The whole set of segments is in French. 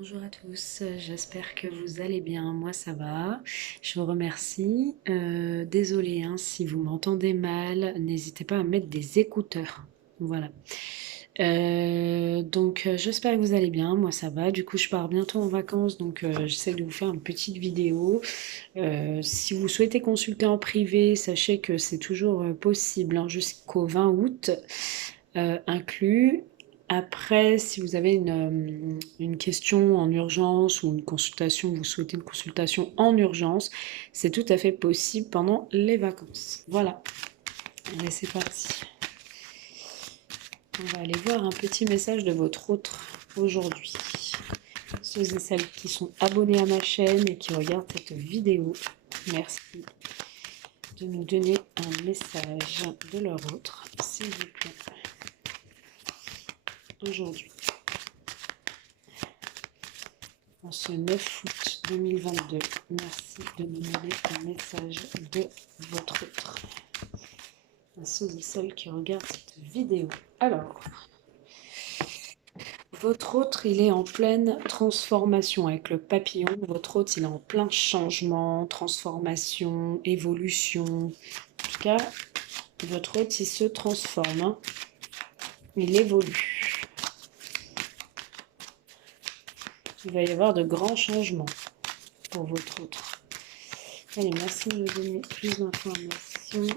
Bonjour à tous, j'espère que vous allez bien, moi ça va, je vous remercie. Désolée hein, si vous m'entendez mal, n'hésitez pas à mettre des écouteurs, voilà. J'espère que vous allez bien, moi ça va, du coup je pars bientôt en vacances, j'essaie de vous faire une petite vidéo. Si vous souhaitez consulter en privé, sachez que c'est toujours possible hein, jusqu'au 20 août inclus. Après, si vous avez une question en urgence ou une consultation, vous souhaitez une consultation en urgence, c'est tout à fait possible pendant les vacances. Voilà, allez, c'est parti. On va aller voir un petit message de votre autre aujourd'hui. Ceux et celles qui sont abonnés à ma chaîne et qui regardent cette vidéo, merci de nous donner un message de leur autre, s'il vous plaît. Aujourd'hui, en ce 9 août 2022, merci de me donner un message de votre autre. À ceux et celles qui regardent cette vidéo. Alors, votre autre, il est en pleine transformation avec le papillon. Votre autre, il est en plein changement, transformation, évolution. En tout cas, votre autre, il se transforme. Hein. Il évolue. Il va y avoir de grands changements pour votre autre. Allez, merci de me donner plus d'informations.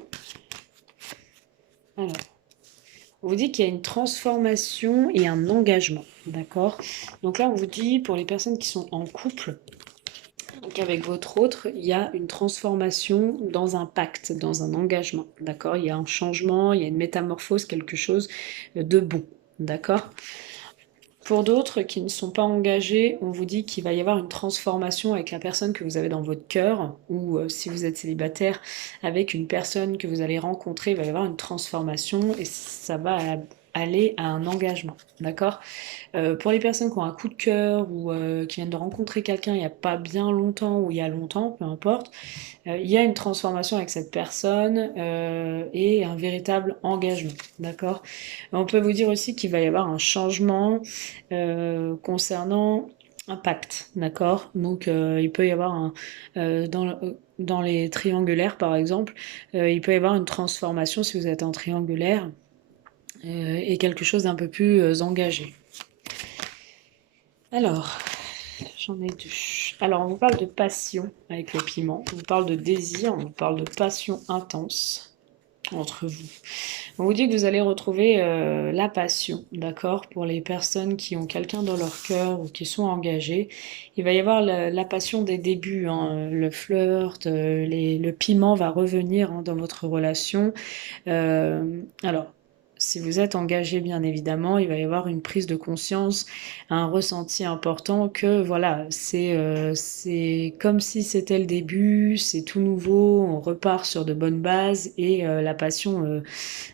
Alors, on vous dit qu'il y a une transformation et un engagement, d'accord? Donc là, on vous dit, pour les personnes qui sont en couple, donc avec votre autre, il y a une transformation dans un pacte, dans un engagement, d'accord? Il y a un changement, il y a une métamorphose, quelque chose de bon, d'accord? Pour d'autres qui ne sont pas engagés, on vous dit qu'il va y avoir une transformation avec la personne que vous avez dans votre cœur, ou si vous êtes célibataire, avec une personne que vous allez rencontrer, il va y avoir une transformation et ça va aller à un engagement, d'accord? Pour les personnes qui ont un coup de cœur ou qui viennent de rencontrer quelqu'un il n'y a pas bien longtemps ou il y a longtemps, peu importe, il y a une transformation avec cette personne et un véritable engagement, d'accord? On peut vous dire aussi qu'il va y avoir un changement concernant un pacte, d'accord? Donc il peut y avoir dans les triangulaires par exemple, il peut y avoir une transformation si vous êtes en triangulaire et quelque chose d'un peu plus engagé. Alors, j'en ai deux. Alors, on vous parle de passion avec le piment, on vous parle de désir, on vous parle de passion intense entre vous. On vous dit que vous allez retrouver la passion, d'accord? Pour les personnes qui ont quelqu'un dans leur cœur ou qui sont engagées, il va y avoir la passion des débuts, hein, le flirt, le piment va revenir hein, dans votre relation. Alors, si vous êtes engagé, bien évidemment, il va y avoir une prise de conscience, un ressenti important que voilà, c'est comme si c'était le début, c'est tout nouveau, on repart sur de bonnes bases et la passion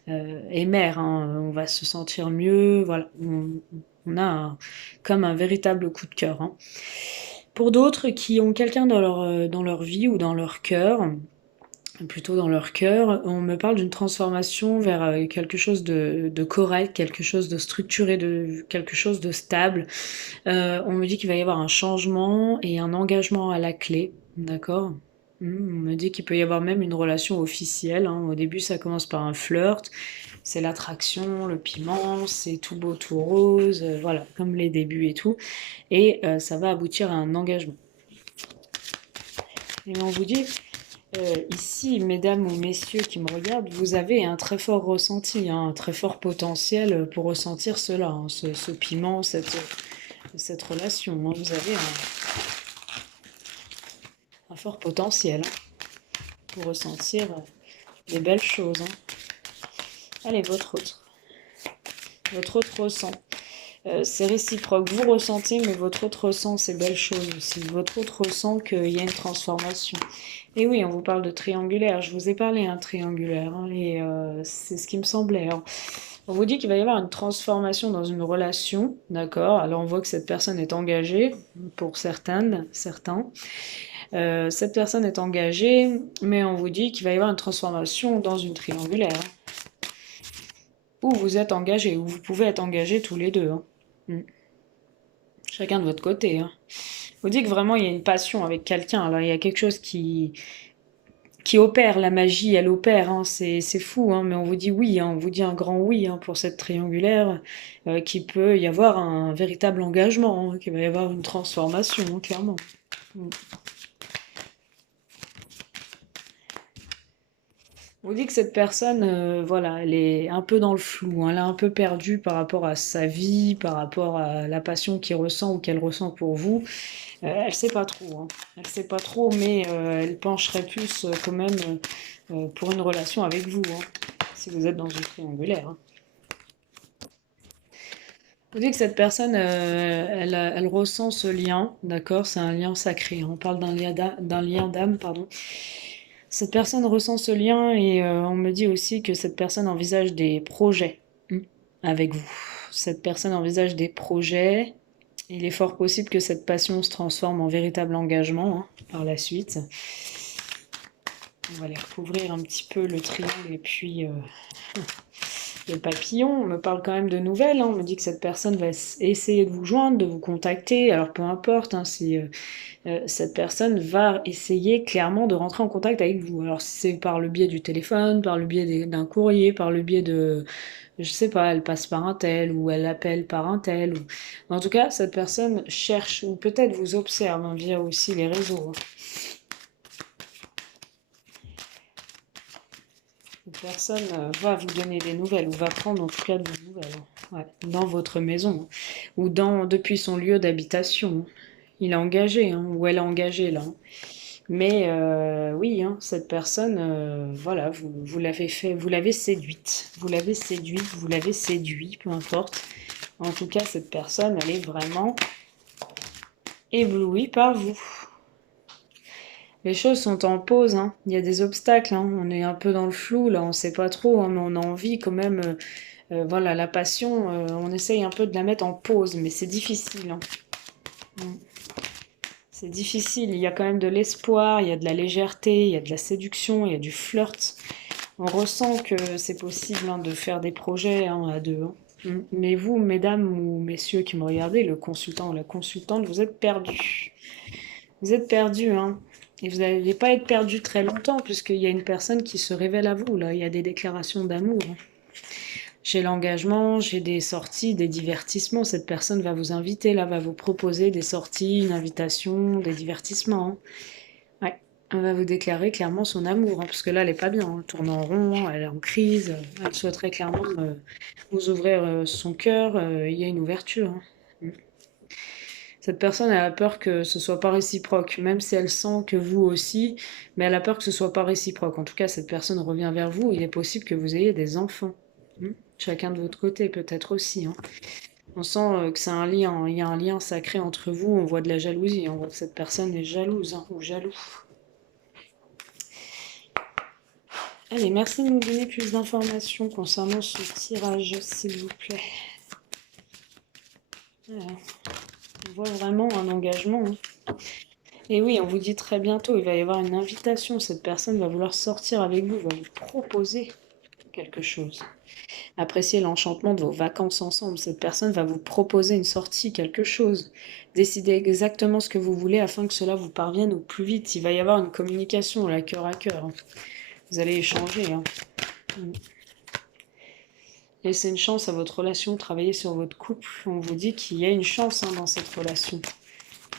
émère, hein, on va se sentir mieux, voilà, on a comme un véritable coup de cœur. Hein. Pour d'autres qui ont quelqu'un dans leur vie ou dans leur cœur, plutôt dans leur cœur, on me parle d'une transformation vers quelque chose de correct, quelque chose de structuré, de quelque chose de stable. On me dit qu'il va y avoir un changement et un engagement à la clé, d'accord? On me dit qu'il peut y avoir même une relation officielle. Hein. Au début, ça commence par un flirt, c'est l'attraction, le piment, c'est tout beau, tout rose, voilà, comme les débuts et tout. Et ça va aboutir à un engagement. Et on vous dit, ici, mesdames ou messieurs qui me regardent, vous avez un très fort ressenti, hein, un très fort potentiel pour ressentir cela, hein, ce piment, cette relation. Hein. Vous avez un fort potentiel hein, pour ressentir des belles choses. Hein. Allez, votre autre. Votre autre ressent. C'est réciproque. Vous ressentez, mais votre autre ressent ces belles choses aussi. Votre autre ressent qu'il y a une transformation. Et oui, on vous parle de triangulaire. Je vous ai parlé un triangulaire, hein, et c'est ce qui me semblait. Hein. On vous dit qu'il va y avoir une transformation dans une relation, d'accord? Alors on voit que cette personne est engagée, pour certaines, certains. Cette personne est engagée, mais on vous dit qu'il va y avoir une transformation dans une triangulaire. Hein. Où vous êtes engagés, où vous pouvez être engagés tous les deux. Hein. chacun de votre côté, hein. Vous dites que vraiment il y a une passion avec quelqu'un, là, il y a quelque chose qui opère, la magie, elle opère, hein, c'est fou, hein, mais on vous dit oui, hein, on vous dit un grand oui hein, pour cette triangulaire, qu'il peut y avoir un véritable engagement, hein, qu'il va y avoir une transformation, hein, clairement. Mm. On vous dit que cette personne, voilà, elle est un peu dans le flou, hein, elle est un peu perdue par rapport à sa vie, par rapport à la passion qu'il ressent ou qu'elle ressent pour vous. Elle sait pas trop, hein. Elle sait pas trop, mais elle pencherait plus quand même pour une relation avec vous, hein, si vous êtes dans une triangulaire, hein. Vous dites que cette personne, elle ressent ce lien, d'accord? C'est un lien sacré, hein. On parle d'un lien d'âme, pardon. Cette personne ressent ce lien et on me dit aussi que cette personne envisage des projets avec vous. Cette personne envisage des projets. Il est fort possible que cette passion se transforme en véritable engagement hein, par la suite. On va aller recouvrir un petit peu le triangle et puis le papillon. On me parle quand même de nouvelles. Hein. On me dit que cette personne va essayer de vous joindre, de vous contacter. Alors peu importe hein, si cette personne va essayer clairement de rentrer en contact avec vous. Alors si c'est par le biais du téléphone, par le biais d'un courrier, par le biais de... Je sais pas, elle passe par un tel ou elle appelle par un tel. Ou... En tout cas, cette personne cherche ou peut-être vous observe hein, via aussi les réseaux. Hein. Cette personne va vous donner des nouvelles ou va prendre en tout cas de vos nouvelles. Hein. Ouais, dans votre maison hein. Ou depuis son lieu d'habitation. Hein. Il est engagé hein, ou elle est engagée là. Hein. Mais oui, hein, cette personne, voilà, vous l'avez fait, vous l'avez séduite, vous l'avez séduit, peu importe. En tout cas, cette personne, elle est vraiment éblouie par vous. Les choses sont en pause, hein. Il y a des obstacles, hein. On est un peu dans le flou, là, on sait pas trop, hein, mais on a envie quand même, voilà, la passion, on essaye un peu de la mettre en pause, mais c'est difficile, hein. Mm. C'est difficile, il y a quand même de l'espoir, il y a de la légèreté, il y a de la séduction, il y a du flirt. On ressent que c'est possible hein, de faire des projets hein, à deux. Hein. Mais vous, mesdames ou messieurs qui me regardez, le consultant ou la consultante, vous êtes perdus. Vous êtes perdus, hein. Et vous n'allez pas être perdus très longtemps, puisqu'il y a une personne qui se révèle à vous, là. Il y a des déclarations d'amour. Hein. J'ai l'engagement, j'ai des sorties, des divertissements. Cette personne va vous inviter, là, va vous proposer des sorties, une invitation, des divertissements. Hein. Ouais. Elle va vous déclarer clairement son amour, hein, parce que là, elle est pas bien. Hein. Elle tourne en rond, elle est en crise. Elle souhaiterait clairement vous ouvrir son cœur. Il y a une ouverture. Hein. Mm. Cette personne, elle a peur que ce soit pas réciproque, même si elle sent que vous aussi, mais elle a peur que ce soit pas réciproque. En tout cas, cette personne revient vers vous. Il est possible que vous ayez des enfants. Chacun de votre côté, peut-être aussi. Hein. On sent que c'est un lien, il y a un lien sacré entre vous. On voit de la jalousie, on voit que cette personne est jalouse hein, ou jaloux. Allez, merci de nous donner plus d'informations concernant ce tirage, s'il vous plaît. Voilà. On voit vraiment un engagement. Hein. Et oui, on vous dit très bientôt, il va y avoir une invitation. Cette personne va vouloir sortir avec vous, va vous proposer quelque chose. Appréciez l'enchantement de vos vacances ensemble. Cette personne va vous proposer une sortie, quelque chose. Décidez exactement ce que vous voulez afin que cela vous parvienne au plus vite. Il va y avoir une communication, là, cœur à cœur. Hein. Vous allez échanger. Hein. Laissez une chance à votre relation, travaillez sur votre couple. On vous dit qu'il y a une chance hein, dans cette relation.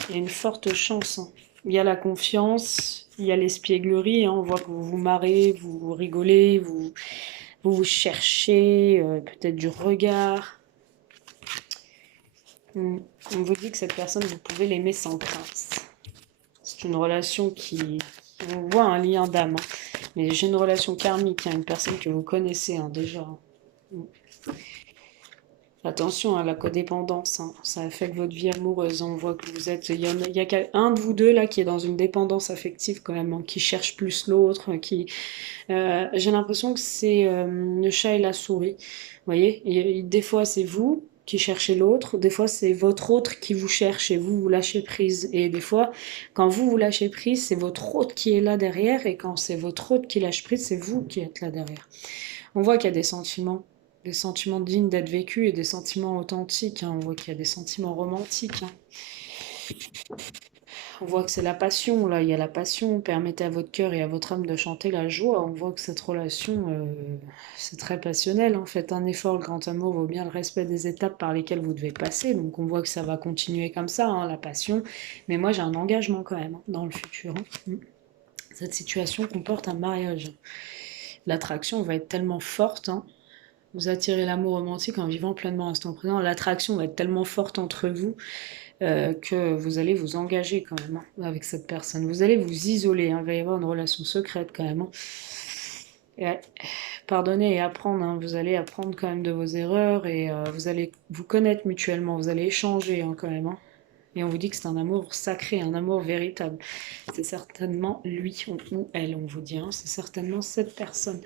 Il y a une forte chance. Hein. Il y a la confiance, il y a l'espièglerie. Hein. On voit que vous vous marrez, vous rigolez, vous cherchez, peut-être du regard. On vous dit que cette personne, vous pouvez l'aimer sans crainte. C'est une relation qui... On voit un lien d'âme. Hein. Mais j'ai une relation karmique, hein, une personne que vous connaissez hein, déjà. Attention à la codépendance, hein. Ça affecte votre vie amoureuse. On voit que vous êtes, il y a un de vous deux là qui est dans une dépendance affective quand même, hein, qui cherche plus l'autre, qui. J'ai l'impression que c'est le chat et la souris. Vous voyez, des fois c'est vous qui cherchez l'autre, des fois c'est votre autre qui vous cherche et vous lâchez prise. Et des fois, quand vous lâchez prise, c'est votre autre qui est là derrière, et quand c'est votre autre qui lâche prise, c'est vous qui êtes là derrière. On voit qu'il y a des sentiments. Des sentiments dignes d'être vécus et des sentiments authentiques, hein. On voit qu'il y a des sentiments romantiques, hein. On voit que c'est la passion, là, il y a la passion. Permettez à votre cœur et à votre âme de chanter la joie. On voit que cette relation, c'est très passionnel, hein. Faites un effort, le grand amour vaut bien le respect des étapes par lesquelles vous devez passer. Donc on voit que ça va continuer comme ça, hein, la passion. Mais moi, j'ai un engagement quand même, hein, dans le futur, hein. Cette situation comporte un mariage. L'attraction va être tellement forte, hein. Vous attirez l'amour romantique en vivant pleinement l'instant présent. L'attraction va être tellement forte entre vous que vous allez vous engager quand même, hein, avec cette personne. Vous allez vous isoler, hein. Il va y avoir une relation secrète quand même, hein. Et, pardonner et apprendre, hein. Vous allez apprendre quand même de vos erreurs et vous allez vous connaître mutuellement. Vous allez échanger, hein, quand même, hein. Et on vous dit que c'est un amour sacré, un amour véritable. C'est certainement lui ou elle, on vous dit, hein. C'est certainement cette personne.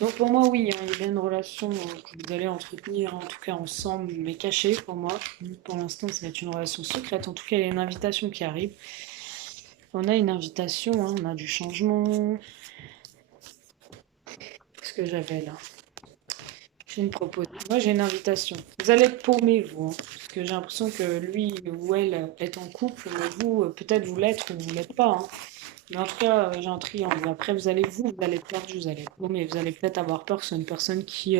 Donc pour moi, oui, hein, il y a bien une relation que vous allez entretenir, en tout cas ensemble, mais cachée pour moi. Pour l'instant, ça va être une relation secrète. En tout cas, il y a une invitation qui arrive. On a une invitation, hein, on a du changement. Qu'est-ce que j'avais là? J'ai une proposition. Moi, j'ai une invitation. Vous allez être paumé, vous, hein, parce que j'ai l'impression que lui ou elle est en couple, mais vous, peut-être vous l'êtes ou vous l'êtes pas, hein. Mais en tout cas, j'ai un triangle. Après, vous allez être perdu, vous allez être paumé. Vous allez peut-être avoir peur que ce soit une personne qui,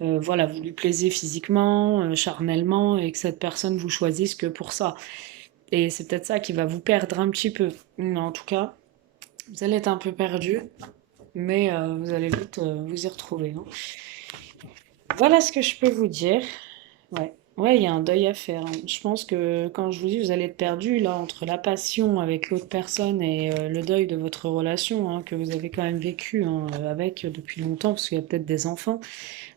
voilà, vous lui plaisez physiquement, charnellement, et que cette personne vous choisisse que pour ça. Et c'est peut-être ça qui va vous perdre un petit peu. Mais en tout cas, vous allez être un peu perdu, mais vous allez vite vous y retrouver, hein. Voilà ce que je peux vous dire. Ouais, ouais, il y a un deuil à faire, hein. Je pense que quand je vous dis vous allez être perdu là entre la passion avec l'autre personne et le deuil de votre relation, hein, que vous avez quand même vécu, hein, avec depuis longtemps, parce qu'il y a peut-être des enfants.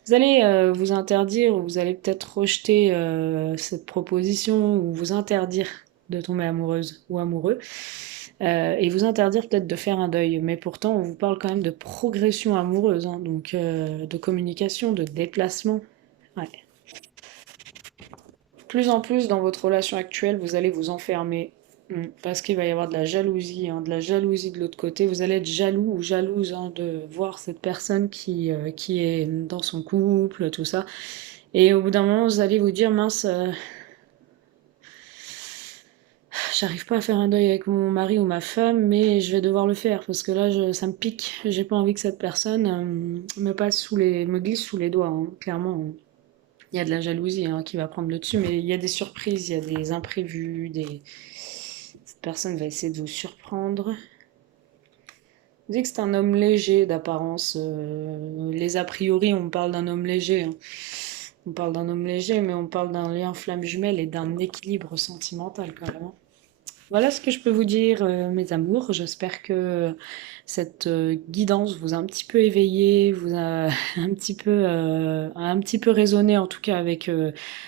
Vous allez vous interdire, ou vous allez peut-être rejeter cette proposition, ou vous interdire de tomber amoureuse ou amoureux, et vous interdire peut-être de faire un deuil. Mais pourtant, on vous parle quand même de progression amoureuse, hein, donc de communication, de déplacement. Ouais. Plus en plus dans votre relation actuelle, vous allez vous enfermer. Parce qu'il va y avoir de la jalousie, hein, de la jalousie de l'autre côté. Vous allez être jaloux ou jalouse, hein, de voir cette personne qui est dans son couple, tout ça. Et au bout d'un moment, vous allez vous dire, mince, j'arrive pas à faire un deuil avec mon mari ou ma femme, mais je vais devoir le faire parce que là, ça me pique. J'ai pas envie que cette personne me glisse sous les doigts, hein, clairement, hein. Il y a de la jalousie, hein, qui va prendre le dessus, mais il y a des surprises, il y a des imprévus, cette personne va essayer de vous surprendre. Vous dites que c'est un homme léger d'apparence. Les a priori, on parle d'un homme léger, hein. On parle d'un homme léger, mais on parle d'un lien flamme jumelle et d'un équilibre sentimental quand même, hein. Voilà ce que je peux vous dire, mes amours. J'espère que cette guidance vous a un petit peu éveillé, vous a un petit peu raisonné en tout cas avec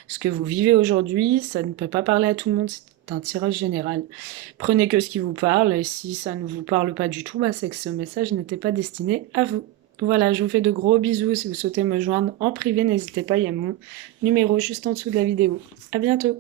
ce que vous vivez aujourd'hui. Ça ne peut pas parler à tout le monde, c'est un tirage général. Prenez que ce qui vous parle et si ça ne vous parle pas du tout, bah, c'est que ce message n'était pas destiné à vous. Voilà, je vous fais de gros bisous. Si vous souhaitez me joindre en privé, n'hésitez pas, il y a mon numéro juste en dessous de la vidéo. À bientôt!